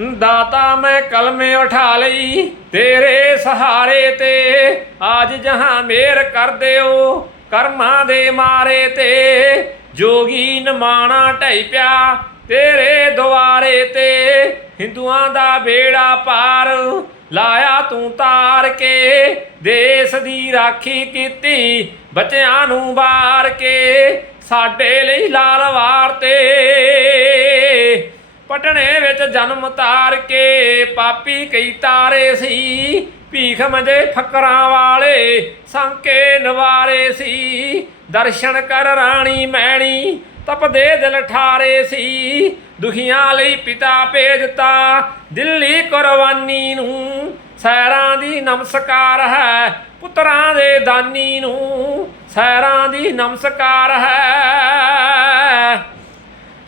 ਦਾਤਾ ਮੈਂ ਕਲਮੇ ਉਠਾ ਲਈ, ਤੇਰੇ ਸਹਾਰੇ ਤੇ ਆਜ ਜਹਾਂ ਮੇਰ ਕਰ ਦਿਓ, ਕਰਮਾਂ ਦੇ ਮਾਰੇ ਤੇ ਜੋਗੀ ਨਮਾਣਾ ਢਈ ਪਿਆ, ਤੇਰੇ ਦੁਆਰੇ ਤੇ ਹਿੰਦੂਆਂ ਦਾ ਬੇੜਾ ਪਾਰ, ਲਾਇਆ ਤੂੰ ਤਾਰ ਕੇ, ਦੇਸ ਦੀ ਰਾਖੀ ਕੀਤੀ, ਬੱਚਿਆਂ ਨੂੰ ਬਾਰ ਕੇ, ਸਾਡੇ ਲਈ ਲਾਲ ਵਾਰ ਤੇ ਪਟਣੇ ਵਿੱਚ ਜਨਮ ਤਾਰ ਕੇ ਪਾਪੀ ਕਈ ਤਾਰੇ ਸੀ। ਭੀਖ ਮੰਦੇ ਫਕਰਾਂ ਵਾਲੇ ਸੰਕੇ ਨਵਾਰੇ ਸੀ। ਦਰਸ਼ਨ ਕਰ ਰਾਣੀ ਮੈਣੀ ਤਪਦੇ ਦਿਲ ਠਾਰੇ ਸੀ। ਦੁਖੀਆਂ ਲਈ ਪਿਤਾ ਭੇਜਤਾ ਦਿੱਲੀ ਕੁਰਬਾਨੀ ਨੂੰ। ਸੈਰਾਂ ਦੀ ਨਮਸਕਾਰ ਹੈ ਪੁੱਤਰਾਂ ਦੇ ਦਾਨੀ ਨੂੰ। ਸੈਰਾਂ ਦੀ ਨਮਸਕਾਰ ਹੈ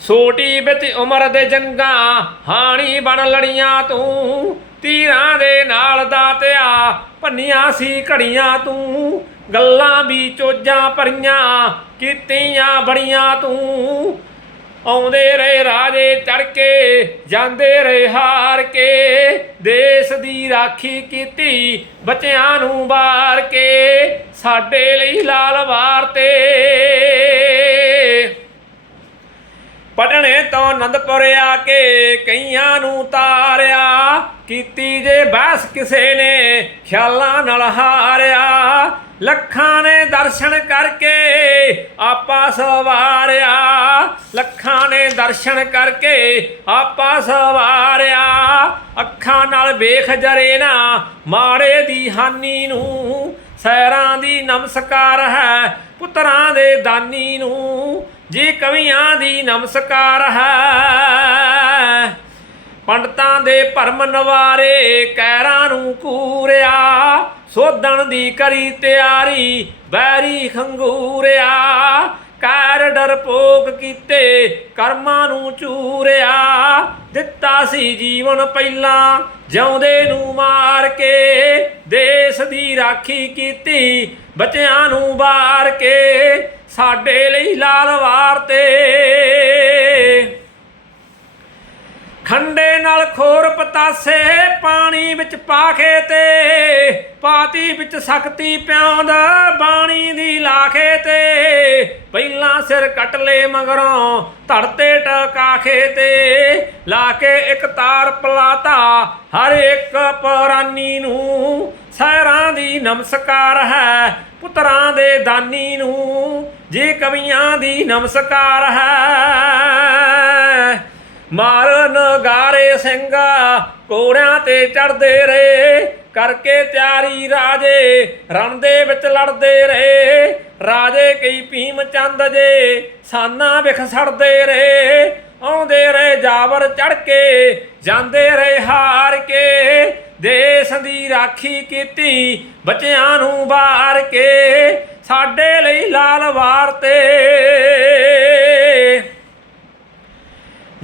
ਛੋਟੀ ਵਿੱਚ ਉਮਰ ਦੇ ਜੰਗਾਂ, ਹਾਣੀ ਬਣ ਲੜੀਆਂ ਤੂੰ, ਤੀਰਾਂ ਦੇ ਨਾਲ ਦਾਤਿਆ, ਭੰਨੀਆਂ ਸੀ ਘੜੀਆਂ ਤੂੰ, ਗੱਲਾਂ ਵੀ ਚੋਜਾਂ ਭਰੀਆਂ, ਕੀਤੀਆਂ ਬੜੀਆਂ ਤੂੰ। ਆਉਂਦੇ ਰਹੇ ਰਾਜੇ ਚੜ ਕੇ ਜਾਂਦੇ ਰਹੇ ਹਾਰ ਕੇ, ਦੇਸ਼ ਦੀ ਰਾਖੀ ਕੀਤੀ ਬੱਚਿਆਂ ਨੂੰ ਬਾਰ ਕੇ, ਸਾਡੇ ਲਈ ਲਾਲ ਵਾਰ ਤੇ ਪਟਣੇ ਤੋਂ ਆਨੰਦਪੁਰ ਆ ਕੇ ਕਈਆਂ ਨੂੰ ਤਾਰਿਆ। ਕੀਤੀ ਜੇ ਬਸ ਕਿਸੇ ਨੇ, ਖਿਆਲਾਂ ਨਾਲ ਹਾਰਿਆ। ਲੱਖਾਂ ਨੇ ਦਰਸ਼ਨ ਕਰਕੇ ਆਪਾ ਸਵਾਰਿਆ। ਲੱਖਾਂ ਨੇ ਦਰਸ਼ਨ ਕਰਕੇ ਆਪਾ ਸਵਾਰਿਆ। ਅੱਖਾਂ ਨਾਲ ਵੇਖ ਜਰੇ ਨਾ, ਮਾੜੇ ਦੀ ਹਾਨੀ ਨੂੰ। ਸੈਰਾਂ ਦੀ ਨਮਸਕਾਰ ਹੈ ਪੁੱਤਰਾਂ ਦੇ ਦਾਨੀ ਨੂੰ। ਜੀ ਕਵੀਆਂ ਦੀ ਨਮਸਕਾਰ ਹੈ। ਪੰਡਤਾਂ ਦੇ ਭਰਮ ਨਵਾਰੇ ਕੈਰਾਂ ਨੂੰ ਕੂਰਿਆ, ਸੋਧਣ ਦੀ ਕਰੀ ਤਿਆਰੀ ਬੈਰੀ ਖੰਗੂਰਿਆ, ਕਰ ਡਰਪੋਕ ਕੀਤੇ ਕਰਮਾਂ ਨੂੰ ਚੂਰਿਆ। ਦਿੱਤਾ ਸੀ ਜੀਵਨ ਪਹਿਲਾਂ ਜਿਉਂਦੇ ਨੂੰ ਮਾਰ ਕੇ, ਦੇਸ਼ ਦੀ ਰਾਖੀ ਕੀਤੀ ਬੱਚਿਆਂ ਨੂੰ ਬਾਰ ਕੇ। ਸਾਡੇ ਲਈ ਲਾਲ ਵਾਰ ਤੇ ਖੰਡੇ ਨਾਲ ਖੋਰ ਪਤਾਸੇ ਪਾਣੀ ਵਿੱਚ ਪਾ ਕੇ ਤੇ ਪਾਤੀ ਵਿੱਚ ਸ਼ਕਤੀ ਪਿਆਉਂਦਾ ਬਾਣੀ ਦੀ ਲਾਖੇ ਤੇ ਪਹਿਲਾਂ ਸਿਰ ਕੱਟ ਲੈ ਮਗਰੋਂ ਧੜ ਤੇ ਟਕਾਖੇ ਤੇ ਲਾ ਕੇ ਇੱਕ ਤਾਰ ਪਲਾਤਾ, ਹਰ ਇੱਕ ਪੁਰਾਨੀ ਨੂੰ ਸਹਿਰਾਂ ਦੀ ਨਮਸਕਾਰ ਹੈ, ਪੁੱਤਰਾਂ ਦੇ ਦਾਨੀ ਨੂੰ ਜੇ ਕਵੀਆਂ ਦੀ ਨਮਸਕਾਰ ਹੈ। ਮਾਰਨ ਗਾਰੇ ਸਿੰਘ ਕੋੜਿਆਂ ਤੇ ਚੜਦੇ ਰਹੇ, ਕਰਕੇ ਤਿਆਰੀ ਰਾਜੇ, ਰਣ ਦੇ ਵਿੱਚ ਲੜਦੇ ਰਹੇ। ਰਾਜੇ ਕਈ ਭੀਮ ਚੰਦ ਜੇ ਸਾਨਾ ਵਿਖ ਸੜਦੇ ਰਹੇ। ਆਉਂਦੇ ਰਹੇ ਜਾਵਰ ਚੜ ਕੇ, ਜਾਂਦੇ ਰਹੇ ਹਾਰ ਕੇ। ਦੇਸ਼ ਦੀ ਰਾਖੀ ਕੀਤੀ ਬੱਚਿਆਂ ਨੂੰ ਬਾਰ ਕੇ। ਸਾਡੇ ਲਈ ਲਾਲ ਵਾਰ ਤੇ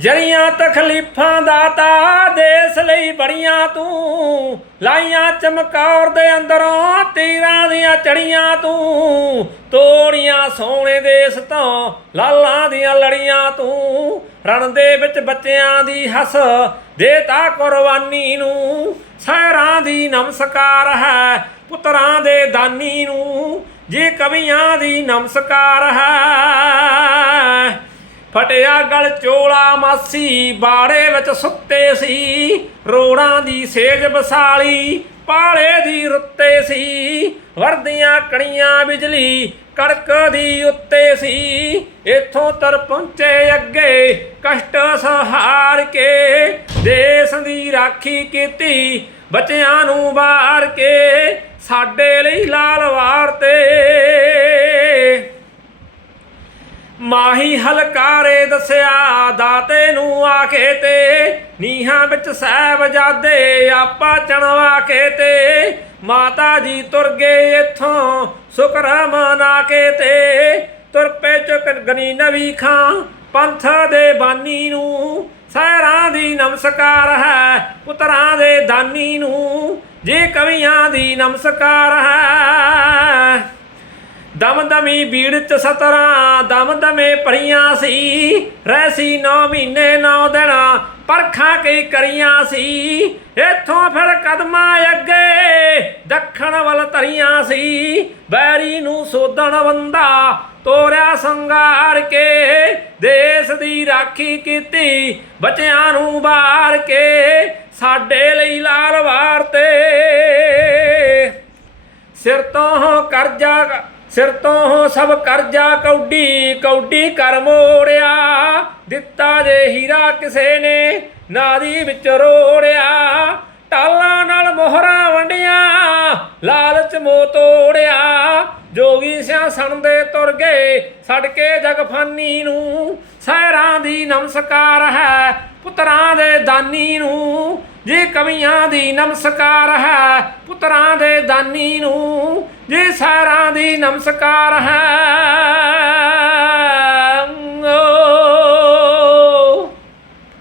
ਜਰੀਆਂ ਤਕਲੀਫਾਂ ਦਾਤਾ ਦੇਸ ਲਈ ਬੜੀਆਂ ਤੂੰ ਲਾਈਆਂ ਚਮਕੌਰ ਦੇ ਅੰਦਰੋਂ, ਤੀਰਾਂ ਦੀਆਂ ਚੜੀਆਂ ਤੂੰ, ਤੋੜੀਆਂ ਸੋਹਣੇ ਦੇਸ ਤੋਂ, ਲਾਲਾਂ ਦੀਆਂ ਲੜੀਆਂ ਤੂੰ। ਰਣ ਦੇ ਵਿੱਚ ਬੱਚਿਆਂ ਦੀ ਹੱਸ ਦੇਤਾ ਕੁਰਬਾਨੀ ਨੂੰ, ਸਹਿਰਾਂ ਦੀ ਨਮਸਕਾਰ ਹੈ ਪੁੱਤਰਾਂ ਦੇ ਦਾਨੀ ਨੂੰ, ਜੀ ਕਵੀਆਂ ਦੀ ਨਮਸਕਾਰ ਹੈ। ਫਟਿਆ ਗਲ ਚੋਲਾ ਮਾਸੀ, ਬਾੜੇ ਵਿੱਚ ਸੁੱਤੇ ਸੀ। ਰੋੜਾਂ ਦੀ ਸੇਜ ਬਸਾਲੀ ਪਾਲੇ ਦੀ ਰੁੱਤੇ ਸੀ। ਵਰਦੀਆਂ ਕਣੀਆਂ ਬਿਜਲੀ ਕੜਕ ਦੀ ਉੱਤੇ ਸੀ। ਇਥੋਂ ਤਰ ਪਹੁੰਚੇ ਅੱਗੇ ਕਸ਼ਟ ਸਹਾਰ ਕੇ, ਦੇਸ਼ ਦੀ ਰਾਖੀ ਕੀਤੀ ਬੱਚਿਆਂ ਨੂੰ ਬਾਹਰ ਕੇ। ਸਾਡੇ ਲਈ ਲਾਲ ਵਾਰ ਤੇ ਮਾਹੀ ਹਲਕਾਰੇ ਦੱਸਿਆ, ਦਾਤੇ ਨੂੰ ਆਖੇ ਤੇ, ਨੀਹਾਂ ਵਿੱਚ ਸਹਿਬਜ਼ਾਦੇ ਆਪਾ ਚਣਵਾ ਕੇ ਤੇ। ਮਾਤਾ ਜੀ ਤੁਰ ਗਏ ਇੱਥੋਂ ਸ਼ੁਕਰ ਮਨਾ ਕੇ ਤੇ। ਤੁਰ ਪੇ ਚੁਕ ਗਨੀ ਨਵੀ ਖਾਂ, ਪੰਥ ਦੇ ਬਾਨੀ ਨੂੰ। ਸਹਿਰਾਂ ਦੀ ਨਮਸਕਾਰ ਹੈ, ਪੁੱਤਰਾਂ ਦੇ ਦਾਨੀ ਨੂੰ। ਜੇ ਕਵੀਆਂ ਦੀ ਨਮਸਕਾਰ ਹੈ। ਦਮਦਮੀ ਬੀੜ ਚ ਸਤਰਾਂ ਦਮਦਮੇ ਭਰੀਆਂ ਸੀ। ਰਹਿ ਸੀ 9 ਮਹੀਨੇ 9 ਦਿਨ, ਪਰਖਾਂ ਕਈ ਕਰੀਆਂ ਸੀ। ਇੱਥੋਂ ਫਿਰ ਕਦਮਾਂ ਅੱਗੇ, ਦੱਖਣ ਵੱਲ ਧਰੀਆਂ ਸੀ। ਬੈਰੀ ਨੂੰ ਸੋਧਣ ਬੰਦਾ ਤੋਰਿਆ ਸੰਗਾਰ ਕੇ, ਦੇਸ਼ ਦੀ ਰਾਖੀ ਕੀਤੀ, ਬੱਚਿਆਂ ਨੂੰ ਬਾਰ ਕੇ, ਸਾਡੇ ਲਈ ਲਾਲ ਵਾਰ ਤੇ। ਸਿਰ ਤੋਂ ਕਰਜ਼ਾ ਸਿਰ ਤੋਂ ਸਭ ਕਰਜ਼ਾ ਕੌਡੀ ਕੌਡੀ ਕਰ ਮੋੜਿਆ। ਦਿੱਤਾ ਜੇ ਹੀਰਾ ਕਿਸੇ ਨੇ, ਨਾਦੀ ਵਿੱਚ ਰੋੜਿਆ। ਟਾਲਾਂ ਨਾਲ ਮੋਹਰਾਂ ਵੰਡੀਆਂ, ਲਾਲਚ ਮੋ ਤੋੜਿਆ। ਜੋਗੀ ਸਿਆ ਸਣਦੇ ਤੁਰ ਗਏ ਛੱਡ ਕੇ ਜਗਫਾਨੀ ਨੂੰ। ਸਹਿਰਾਂ ਦੀ ਨਮਸਕਾਰ ਹੈ, ਪੁੱਤਰਾਂ ਦੇ ਦਾਨੀ ਨੂੰ। ਜੇ ਕਵੀਆਂ ਦੀ ਨਮਸਕਾਰ ਹੈ, ਪੁੱਤਰਾਂ ਦੇ ਦਾਨੀ ਨੂੰ। ਜੇ ਸਾਰਾਂ ਦੀ ਨਮਸਕਾਰ ਹੈ।